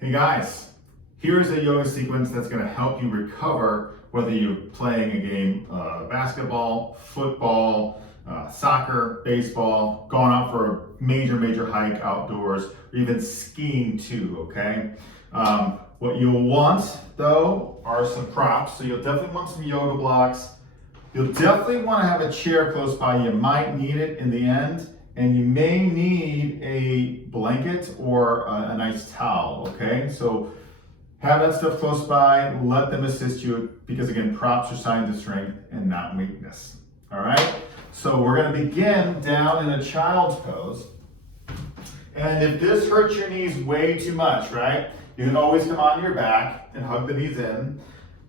Hey guys, here's a yoga sequence that's going to help you recover whether you're playing a game of basketball, football, soccer, baseball, going out for a major hike outdoors, or even skiing too, okay? What you'll want though are some props. So you'll definitely want some yoga blocks. You'll definitely want to have a chair close by. You might need it in the end. And you may need a blanket or a nice towel, okay? So have that stuff close by, let them assist you, because again, props are signs of strength and not weakness, all right? So we're gonna begin down in a child's pose. And if this hurts your knees way too much, right? You can always come on your back and hug the knees in.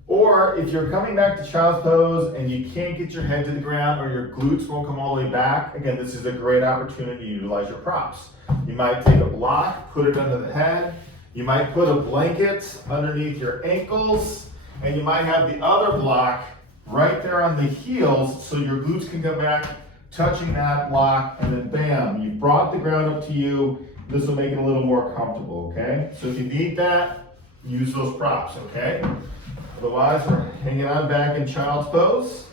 Or if you're coming back to child's pose and you can't get your head to the ground or your glutes won't come all the way back, again, this is a great opportunity to utilize your props. You might take a block, put it under the head. You might put a blanket underneath your ankles, and you might have the other block right there on the heels so your glutes can come back, touching that block, and then bam, you brought the ground up to you. This will make it a little more comfortable, okay? So if you need that, use those props, okay? Otherwise, we're hanging on back in child's pose.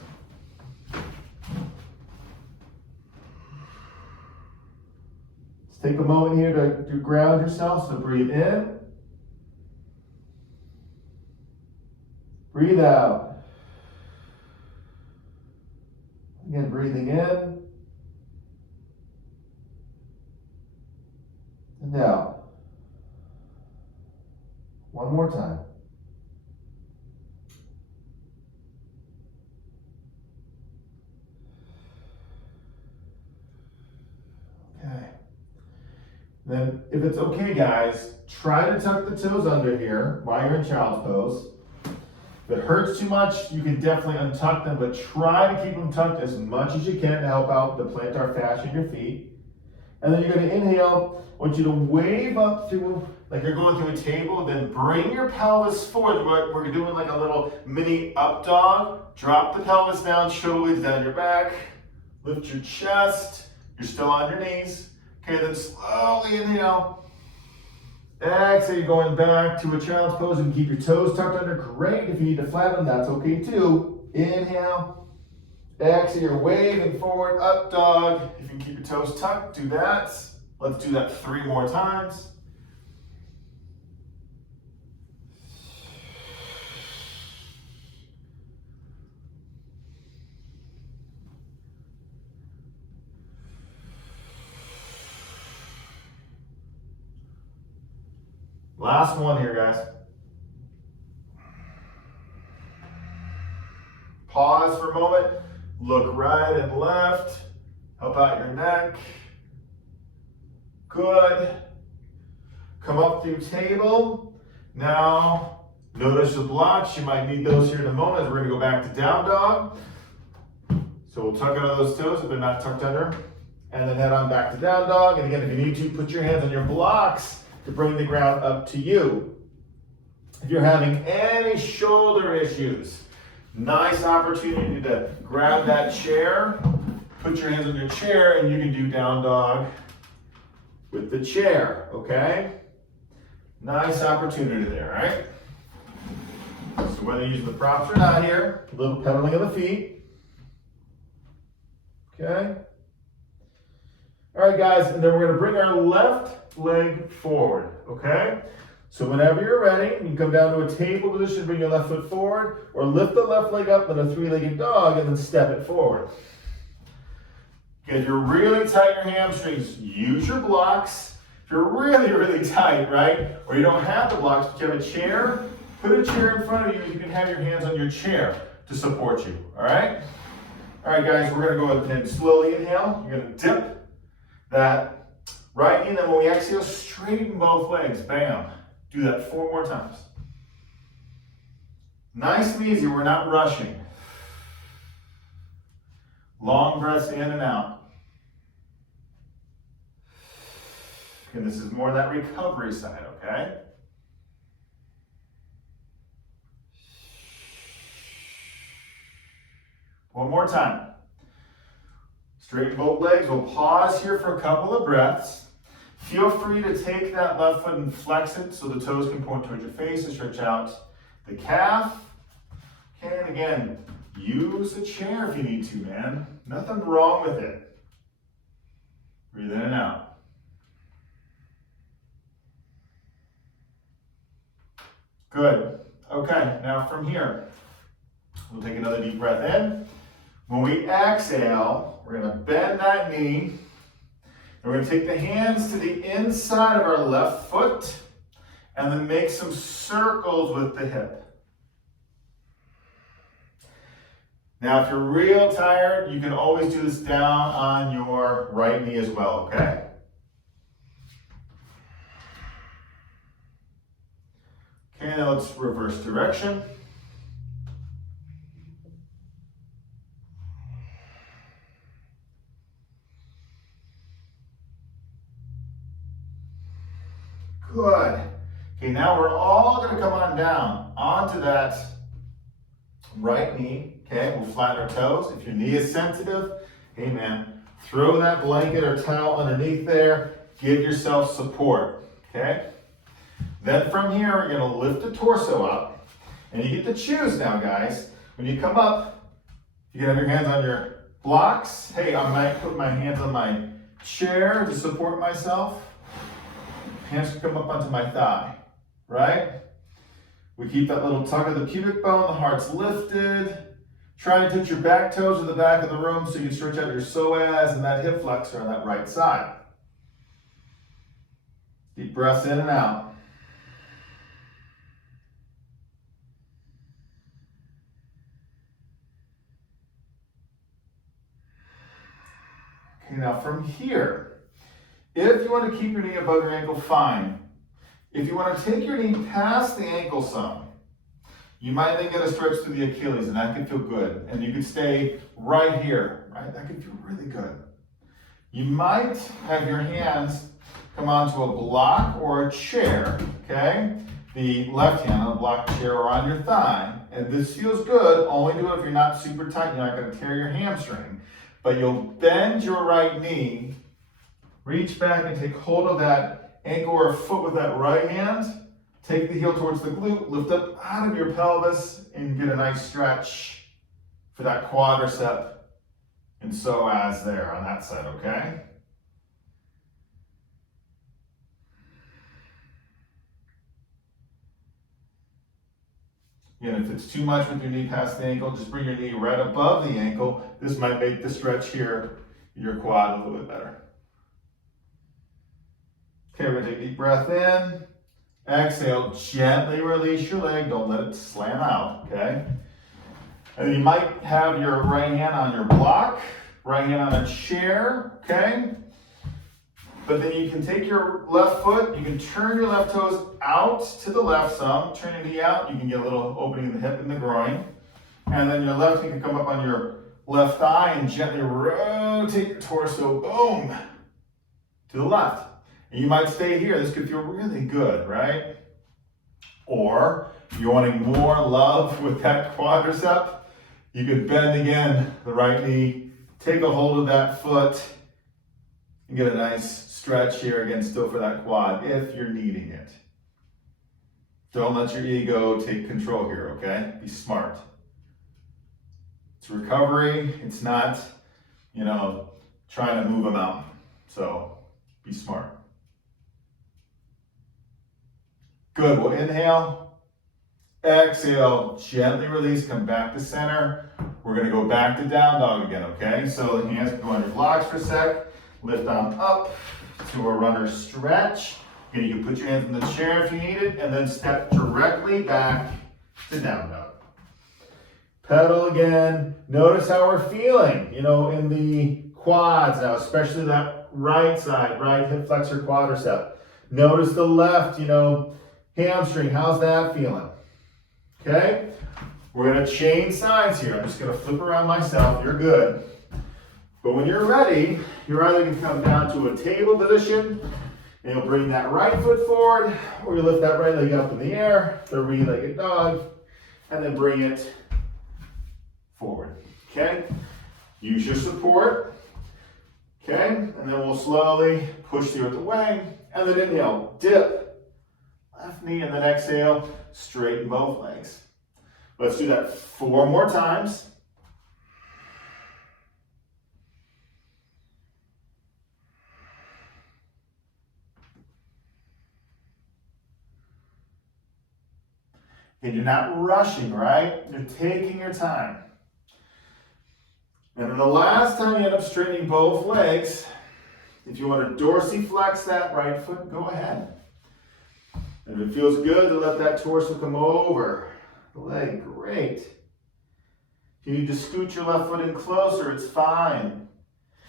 Let's take a moment here to ground yourself. So breathe in. Breathe out. Again, breathing in. And out. One more time. Then, if it's okay, guys, try to tuck the toes under here while you're in child's pose. If it hurts too much, you can definitely untuck them, but try to keep them tucked as much as you can to help out the plantar fascia in your feet. And then you're going to inhale. I want you to wave up through, like you're going through a table, then bring your pelvis forward. We're doing like a little mini up dog. Drop the pelvis down, shoulder blades down your back. Lift your chest. You're still on your knees. Okay, then slowly inhale. Exhale, you're going back to a child's pose and keep your toes tucked under. Great. If you need to flatten them, that's okay too. Inhale. Exhale, you're waving forward, up dog. If you can keep your toes tucked, do that. Let's do that 3 more times. Last one here, guys. Pause for a moment. Look right and left. Help out your neck. Good. Come up through table. Now, notice the blocks. You might need those here in a moment as we're going to go back to down dog. So we'll tuck under those toes if they're not tucked under. And then head on back to down dog. And again, if you need to, put your hands on your blocks to bring the ground up to you. If you're having any shoulder issues, nice opportunity to grab that chair, put your hands on your chair, and you can do down dog with the chair, okay? Nice opportunity there, right? So whether you're using the props or not here, a little pedaling of the feet, okay? All right, guys, and then we're gonna bring our left leg forward, okay? So whenever you're ready, you can come down to a table position, bring your left foot forward, or lift the left leg up in a 3-legged dog and then step it forward. Okay, if you're really tight in your hamstrings, use your blocks. If you're really tight, right, or you don't have the blocks, but you have a chair, put a chair in front of you and you can have your hands on your chair to support you, all right? All right, guys, we're gonna go ahead and slowly inhale. You're gonna dip that right knee, and then when we exhale, straighten both legs, bam. Do that 4 more times. Nice and easy, we're not rushing. Long breaths in and out. And this is more that recovery side, okay? One more time. Straighten both legs. We'll pause here for a couple of breaths. Feel free to take that left foot and flex it so the toes can point towards your face and stretch out the calf. Okay, and again, use a chair if you need to, man. Nothing wrong with it. Breathe in and out. Good. Okay, now from here, we'll take another deep breath in. When we exhale, we're going to bend that knee. And we're going to take the hands to the inside of our left foot and then make some circles with the hip. Now, if you're real tired, you can always do this down on your right knee as well, okay? Okay, now let's reverse direction. Good. Okay, now we're all going to come on down onto that right knee. Okay, we'll flatten our toes. If your knee is sensitive, hey man, throw that blanket or towel underneath there. Give yourself support. Okay? Then from here, we're going to lift the torso up. And you get to choose now, guys. When you come up, you can have your hands on your blocks. Hey, I might put my hands on my chair to support myself. Hands can come up onto my thigh, right? We keep that little tug of the pubic bone, the heart's lifted. Try to touch your back toes to the back of the room so you can stretch out your psoas and that hip flexor on that right side. Deep breaths in and out. Okay, now from here, if you want to keep your knee above your ankle, fine. If you want to take your knee past the ankle some, you might then get a stretch through the Achilles, and that can feel good. And you can stay right here, right? That can feel really good. You might have your hands come onto a block or a chair, okay? The left hand on a block, chair, or on your thigh. And this feels good. Only do it if you're not super tight. You're not going to tear your hamstring. But you'll bend your right knee, reach back and take hold of that ankle or foot with that right hand. Take the heel towards the glute, lift up out of your pelvis, and get a nice stretch for that quadricep and psoas there on that side, okay? And if it's too much with your knee past the ankle, just bring your knee right above the ankle. This might make the stretch here, your quad a little bit better. Okay, we're gonna take a deep breath in. Exhale, gently release your leg. Don't let it slam out, okay? And then you might have your right hand on your block, right hand on a chair, okay? But then you can take your left foot, you can turn your left toes out to the left some, turn your knee out, you can get a little opening in the hip and the groin. And then your left knee can come up on your left thigh and gently rotate your torso, boom, to the left. And you might stay here. This could feel really good, right? Or if you're wanting more love with that quadricep, you could bend again the right knee, take a hold of that foot, and get a nice stretch here again, still for that quad, if you're needing it. Don't let your ego take control here, okay? Be smart. It's recovery. It's not, trying to move a mountain. So be smart. Good, we'll inhale, exhale, gently release, come back to center. We're gonna go back to down dog again, okay? So the hands can go on your blocks for a sec, lift on up to a runner stretch. And you can put your hands in the chair if you need it, and then step directly back to down dog. Pedal again. Notice how we're feeling, in the quads now, especially that right side, right hip flexor quadricep. Notice the left, hamstring, how's that feeling? Okay, we're gonna change sides here. I'm just gonna flip around myself, you're good. But when you're ready, you're either gonna come down to a table position, and you'll bring that right foot forward, or you lift that right leg up in the air, the three-legged dog, and then bring it forward, okay? Use your support. Okay, and then we'll slowly push the earth away, and then inhale, dip, left knee, and then exhale, straighten both legs. Let's do that 4 more times. And you're not rushing, right? You're taking your time. And then the last time you end up straightening both legs, if you want to dorsiflex that right foot, go ahead. And if it feels good to let that torso come over the leg, great. If you need to scoot your left foot in closer, it's fine.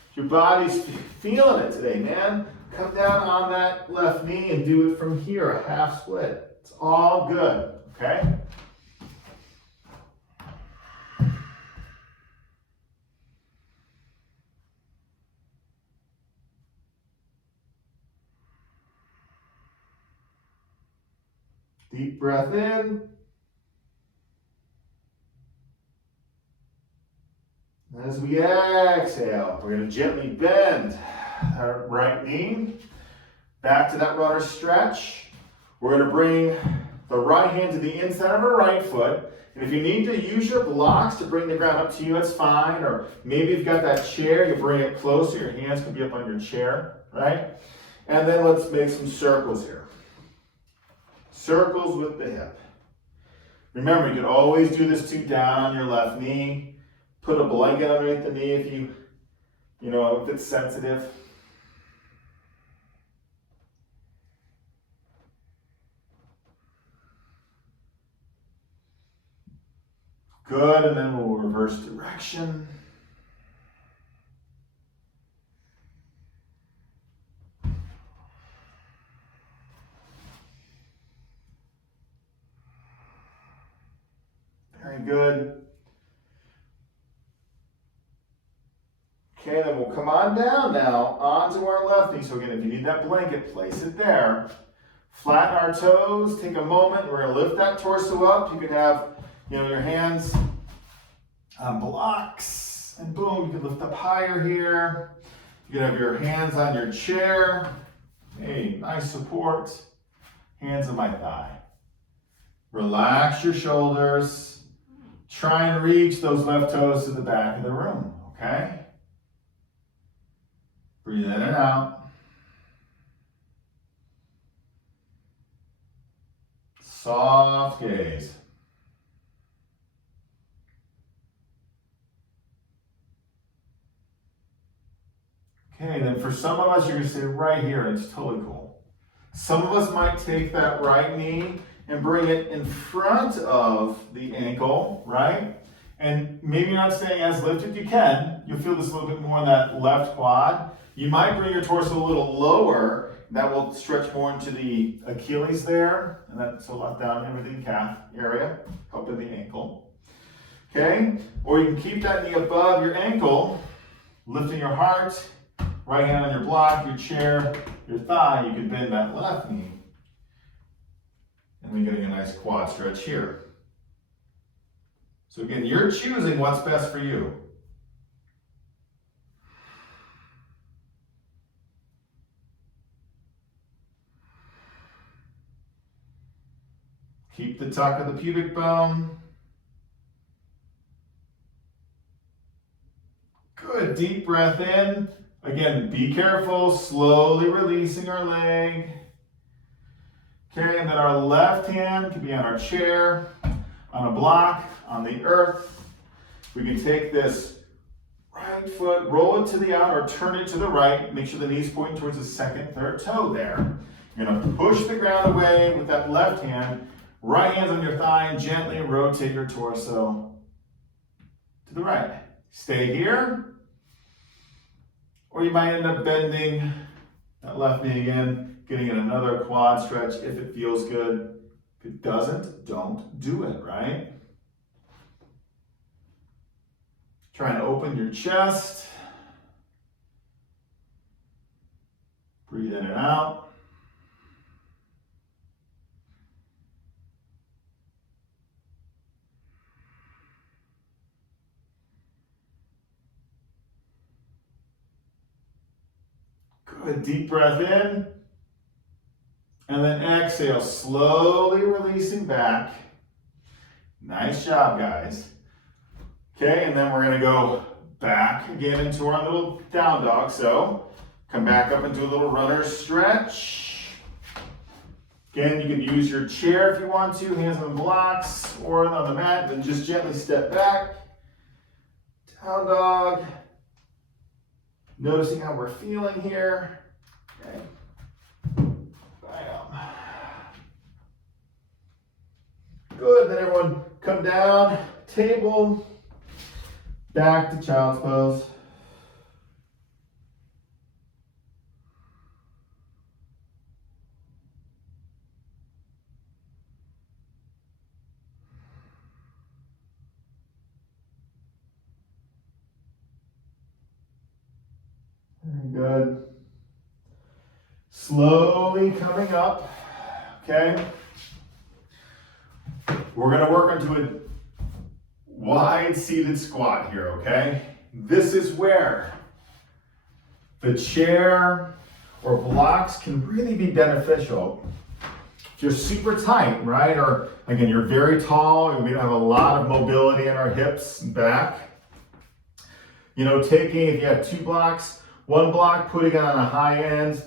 If your body's feeling it today, man, come down on that left knee and do it from here, a half split. It's all good, okay? Deep breath in. As we exhale, we're going to gently bend our right knee back to that runner stretch. We're going to bring the right hand to the inside of our right foot. And if you need to use your blocks to bring the ground up to you, that's fine. Or maybe you've got that chair, you bring it closer. Your hands can be up on your chair, right? And then let's make some circles here. Circles with the hip. Remember, you can always do this too down on your left knee. Put a blanket underneath the knee if if it's sensitive. Good, and then we'll reverse direction. Very good. Okay, then we'll come on down now onto our left knee. So again, if you need that blanket, place it there. Flatten our toes, take a moment. We're gonna lift that torso up. You can have, your hands on blocks, and boom, you can lift up higher here. You can have your hands on your chair. Hey, nice support. Hands on my thigh. Relax your shoulders. Try and reach those left toes to the back of the room, okay? Breathe in and out. Soft gaze. Okay, then for some of us, you're going to stay right here, and it's totally cool. Some of us might take that right knee and bring it in front of the ankle, right? And maybe you're not staying as lifted. You can. You'll feel this a little bit more in that left quad. You might bring your torso a little lower. That will stretch more into the Achilles there, and that's a lot down everything calf area, up in the ankle. Okay? Or you can keep that knee above your ankle, lifting your heart, right hand on your block, your chair, your thigh. You can bend that left knee. And we're getting a nice quad stretch here. So again, you're choosing what's best for you. Keep the tuck of the pubic bone. Good, deep breath in. Again, be careful, slowly releasing our leg. Okay, and then our left hand can be on our chair, on a block, on the earth. We can take this right foot, roll it to the out or turn it to the right. Make sure the knee's pointing towards the second, third toe there. You're gonna push the ground away with that left hand. Right hand's on your thigh and gently rotate your torso to the right. Stay here. Or you might end up bending that left knee again, getting in another quad stretch if it feels good. If it doesn't, don't do it, right? Try and open your chest. Breathe in and out. Good, deep breath in. And then exhale, slowly releasing back. Nice job, guys. Okay, and then we're gonna go back again into our little down dog. So come back up into a little runner stretch. Again, you can use your chair if you want to, hands on the blocks or on the mat, then just gently step back. Down dog. Noticing how we're feeling here. Okay. Bam. Good, then everyone come down, table, back to child's pose. Very good. Slowly coming up, okay? We're gonna work into a wide seated squat here, okay? This is where the chair or blocks can really be beneficial. If you're super tight, right? Or again, you're very tall and we don't have a lot of mobility in our hips and back. You know, taking, if you have two blocks, one block, putting it on a high end,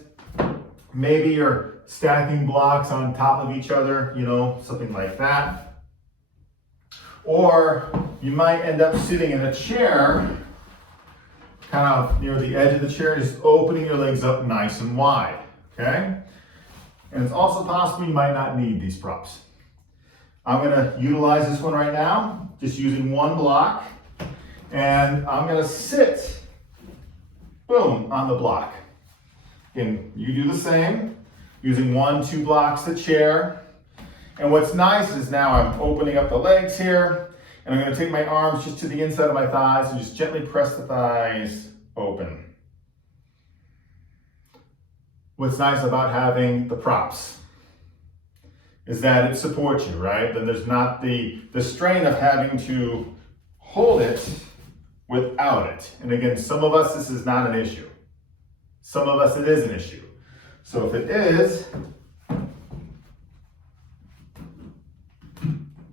maybe you're stacking blocks on top of each other, you know, something like that. Or you might end up sitting in a chair, kind of near the edge of the chair, just opening your legs up nice and wide, okay? And it's also possible you might not need these props. I'm gonna utilize this one right now, just using one block, and I'm gonna sit, boom, on the block. And you do the same, using 1, 2 blocks the chair. And what's nice is now I'm opening up the legs here, and I'm gonna take my arms just to the inside of my thighs and just gently press the thighs open. What's nice about having the props is that it supports you, right? Then there's not the strain of having to hold it without it. And again, some of us, this is not an issue. Some of us, it is an issue. So if it is,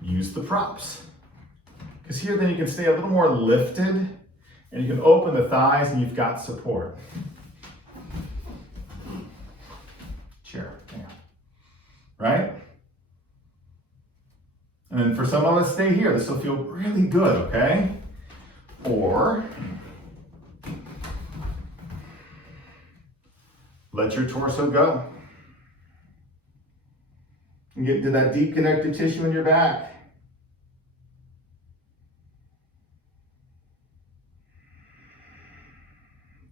use the props. Because here then you can stay a little more lifted and you can open the thighs and you've got support. Chair, hang on. Right? And then for some of us, stay here. This will feel really good, okay? Or let your torso go. And get to that deep connective tissue in your back.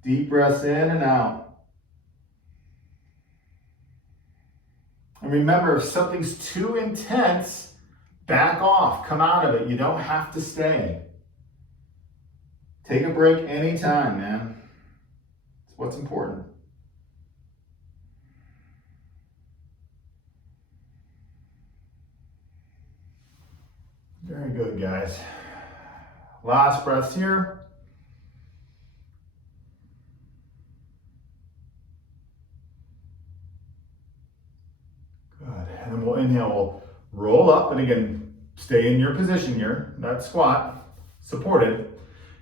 Deep breaths in and out. And remember, if something's too intense, back off, come out of it. You don't have to stay. Take a break anytime, man. It's what's important. Very good, guys. Last breaths here. Good. And then we'll inhale, we'll roll up, and again, stay in your position here, that squat, supported.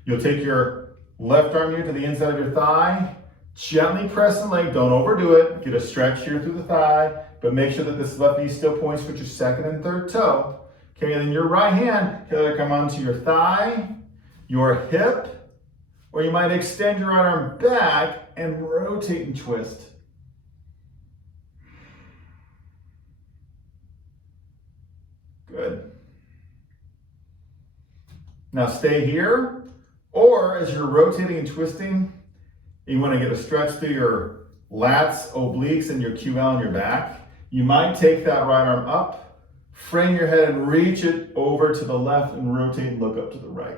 You'll take your left arm here to the inside of your thigh, gently press the leg, don't overdo it. Get a stretch here through the thigh, but make sure that this left knee still points with your second and third toe. Okay, and then your right hand can either come onto your thigh, your hip, or you might extend your right arm back and rotate and twist. Good. Now stay here, or as you're rotating and twisting, you want to get a stretch through your lats, obliques, and your QL in your back. You might take that right arm up, frame your head and reach it over to the left and rotate and look up to the right.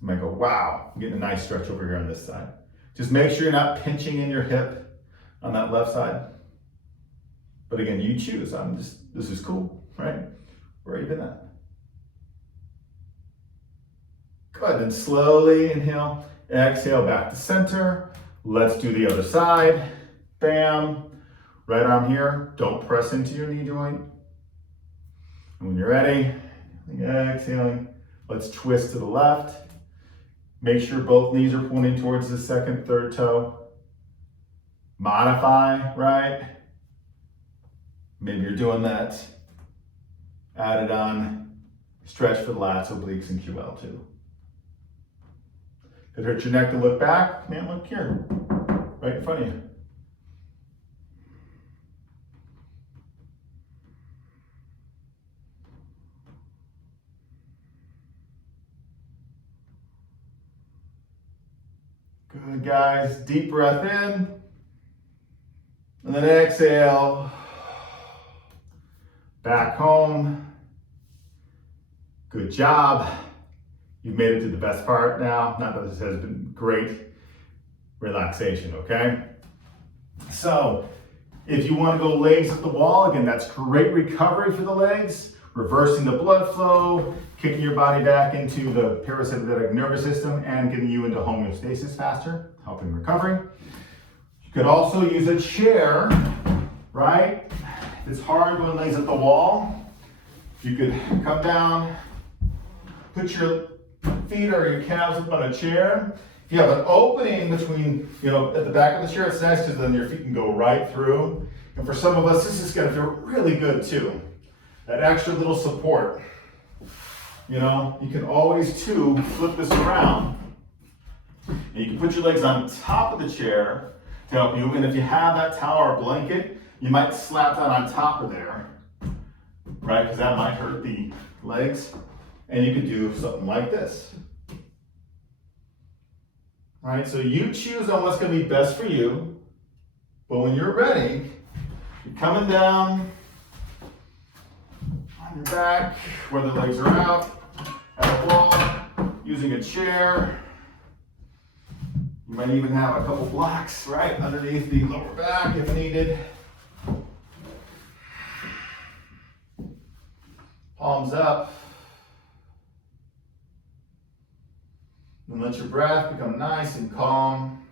You might go, wow, I'm getting a nice stretch over here on this side. Just make sure you're not pinching in your hip on that left side. But again, you choose. This is cool, right? Or even that. Good, then slowly inhale, exhale back to center. Let's do the other side. Bam. Right arm here. Don't press into your knee joint. And when you're ready, exhaling, let's twist to the left. Make sure both knees are pointing towards the second, third toe. Modify, right? Maybe you're doing that. Add it on. Stretch for the lats, obliques, and QL2. If it hurts your neck to look back, man, look here. Right in front of you. Good, guys. Deep breath in. And then exhale. Back home. Good job. You've made it to the best part now. Not that this has been great relaxation, okay? So, if you want to go legs at the wall, again, that's great recovery for the legs. Reversing the blood flow, kicking your body back into the parasympathetic nervous system and getting you into homeostasis faster, helping recovery. You could also use a chair, right? If it's hard going legs at the wall, you could come down, put your feet or your calves up on a chair. If you have an opening between, at the back of the chair, it's nice because then your feet can go right through. And for some of us, this is going to feel really good too. That extra little support. You can always too flip this around. And you can put your legs on top of the chair to help you. And if you have that towel or blanket, you might slap that on top of there, right? Because that might hurt the legs. And you could do something like this. All right, so you choose on what's going to be best for you. But when you're ready, you're coming down on your back, where the legs are out, at a wall, using a chair. You might even have a couple blocks, right, underneath the lower back if needed. Palms up. And let your breath become nice and calm.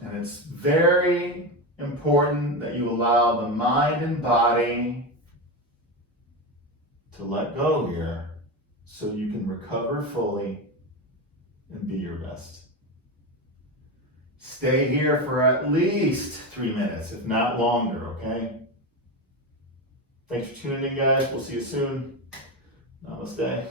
And it's very important that you allow the mind and body to let go here so you can recover fully and be your best. Stay here for at least 3 minutes, if not longer, okay? Thanks for tuning in, guys. We'll see you soon. Namaste.